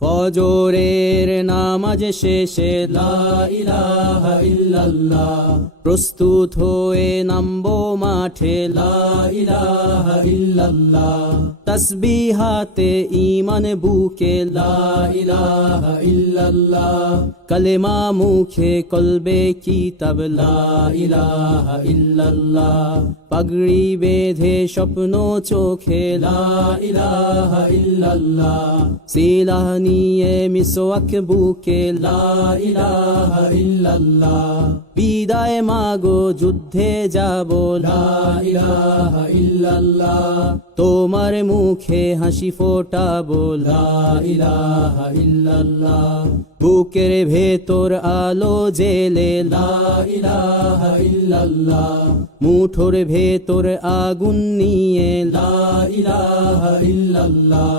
ফজরের নামাজ শেষে লা ইলাহা ইল্লাল্লাহ, প্রস্তুত হয়ে নামবো মাঠে লা ইলাহা ইল্লাল্লাহ, তাসবিহাতে ঈমান বুকে লা ইলাহা ইল্লাল্লাহ, কালেমা মুখে কলবে কিতাব লা ইলাহা ইল্লাল্লাহ, পাগড়ি বেঁধে স্বপ্ন চোখে লা ইলাহা ইল্লাল্লাহ, সিলাহ নিয়ে মিসওয়াক বুকে লা ইলাহা ইল্লাল্লাহ, বিদায় মাগো যুদ্ধে যাব লা ইলাহা ইল্লাল্লাহ, তোমার মুখে হাসি ফোটাবো লা ইলাহা ইল্লাল্লাহ, বুকের ভেতর আলো জেলে লা ইলাহা ইল্লাল্লাহ, মুঠোর ভেতর আগুন নিয়ে লা ইলাহা ইল্লাল্লাহ,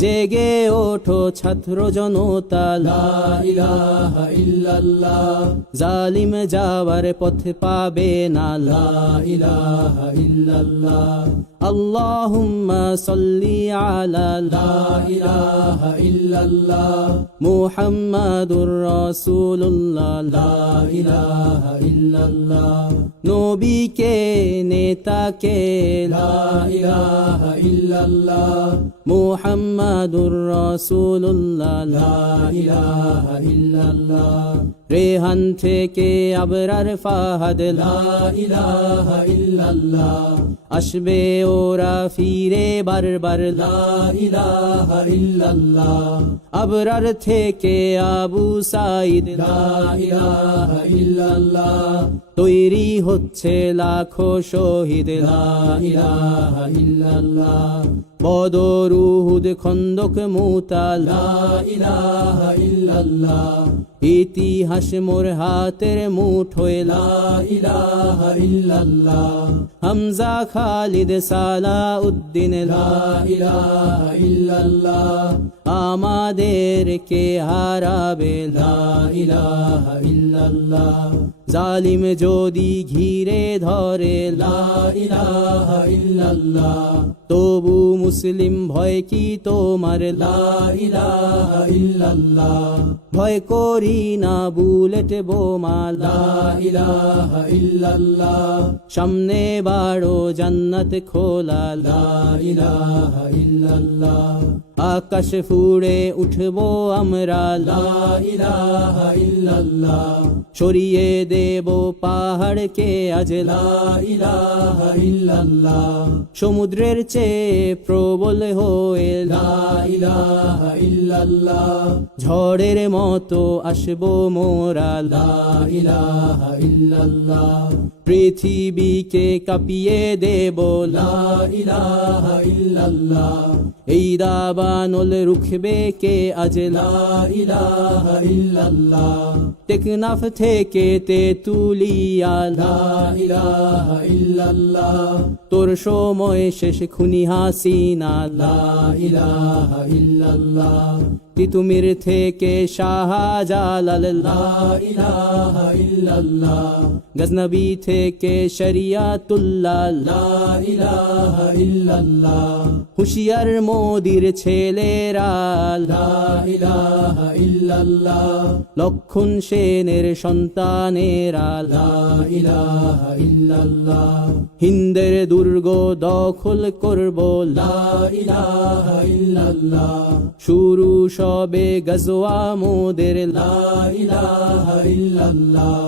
জেগে ওঠো ছাত্র জনতা লা ইলাহা ইল্লাল্লাহ, জালিম যাওয়ার পথ পাবে না লা ইলাহা ইল্লাল্লাহ, আল্লাহুম্মা সাল্লি আলা লা ইলাহা ইল্লাল্লাহ, মুহাম্মাদুর রাসূলুল্লাহ লা ইলাহা ইল্লাল্লাহ, নবীকে নেতাকে লা ইলাহা ইল্লাল্লাহ, মুহাম্মাদুর রাসূলুল্লাহ লা ইলাহা ইল্লাল্লাহ, রেহান থেকে আবরার ফাহাদ লা ইলাহা ইল্লাল্লাহ, আসবে ওরা ফিরে বারবার লা ইলাহা ইল্লাল্লাহ, আবরার থেকে আবু সাইদ লা ইলাহা ইল্লাল্লাহ, তৈরি হচ্ছে লাখো শহীদ লা ইলাহা ইল্লাল্লাহ, বদর উহুদ খন্দক মুতা লা ইলাহা ইল্লাল্লাহ, ইতিহাস মোর হাতের মুঠোয় লা ইলাহা ইল্লাল্লাহ, হামজা খালিদ সালাউদ্দিন লা ইলাহা ইল্লাল্লাহ, আমাদেরকে হারাবে লা ইলাহা ইল্লাল্লাহ, জালিম যদি ঘিরে ধরে লা ইলাহা ইল্লাল্লাহ, তবু মুসলিম ভয় কি তোমার লা ইলাহা ইল্লাল্লাহ, ভয় করি না বুলেট বোমা লা ইলাহা ইল্লাল্লাহ, সামনে বাড়ো জান্নাত খোলা লা ইলাহা ইল্লাল্লাহ, আকাশ ফুড়ে উঠবো আমরা লা ইলাহা ইল্লাল্লাহ, সরিয়ে দেব পাহাড়কে আজ লা ইলাহা ইল্লাল্লাহ, সমুদ্রের চেয়ে প্রবল হয়ে লা ইলাহা ইল্লাল্লাহ, ঝড়ের মতো আসবো মোরা লা ইলাহা ইল্লাল্লাহ, পৃথিবীকে কাঁপিয়ে দেব লা ইলাহা ইল্লাল্লাহ, এই দাবানল রুখবে কে আজ লা ইলাহা ইল্লাল্লাহ, টেকনাফ থেকে তেতুলিয়া লা ইলাহা ইল্লাল্লাহ, তোর সময় শেষ খুনি হাসিনা লা ইলাহা ইল্লাল্লাহ, তিতুমির থেকে শাহজালাল লা ইলাহা ইল্লাল্লাহ, গজনবী থেকে শরিয়াতুল্লাহ লা ইলাহা ইল্লাল্লাহ, হুশিয়ার মোদির ছেলেরা লা ইলাহা ইল্লাল্লাহ, লক্ষণ সেনের সন্তানেরা লা ইলাহা ইল্লাল্লাহ, হিন্দের দুর্গ দখল করব লা ইলাহা ইল্লাল্লাহ, শুরু সবে গজওয়া মোদের লা ইলাহা ইল্লাল্লাহ,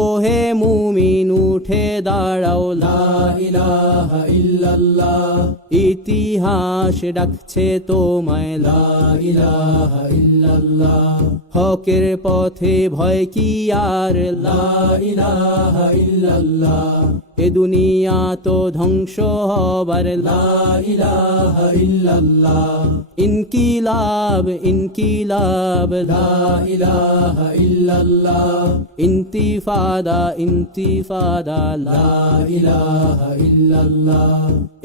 ওহে মুমিন উঠে দাঁড়াও লা ইলাহা ইল্লাল্লাহ, ইতিহাস ডাকছে তোমায় লা ইলাহা ইল্লাল্লাহ, হকের পথে ভয় কি আর লা ইলাহা ইল্লাল্লাহ, এ দুনিয়া তো ধ্বংস হবার লা ইলাহা ইল্লাল্লাহ, ইনকিলাব ইনকিলাব লা ইলাহা ইল্লাল্লাহ, ইন্তিফাদা ইন্তিফাদা লা ইলাহা ইল্লাল্লাহ,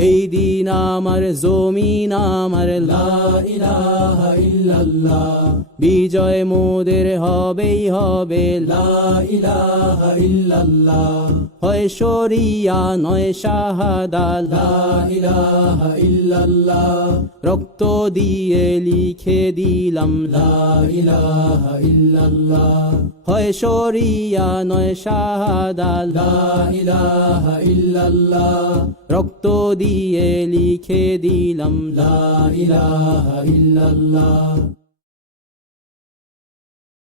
এই দিন আমার জমিন আমার লা ইলাহা ইল্লাল্লাহ, বিজয় মোদের হবেই হবে লা ইলাহা ইল্লাল্লাহ, হয় শরী রিয়া নয় শাহাদা লা ইলাহা ইল্লাল্লাহ রক্ত দিয়ে লিখে দিলাম লা ইলাহা ইল্লাল্লাহ হয় শরিয়া নয় শাহাদা লা ইলাহা ইল্লাল্লাহ রক্ত দিয়ে লিখে দিলাম লা ইলাহা ইল্লাল্লাহ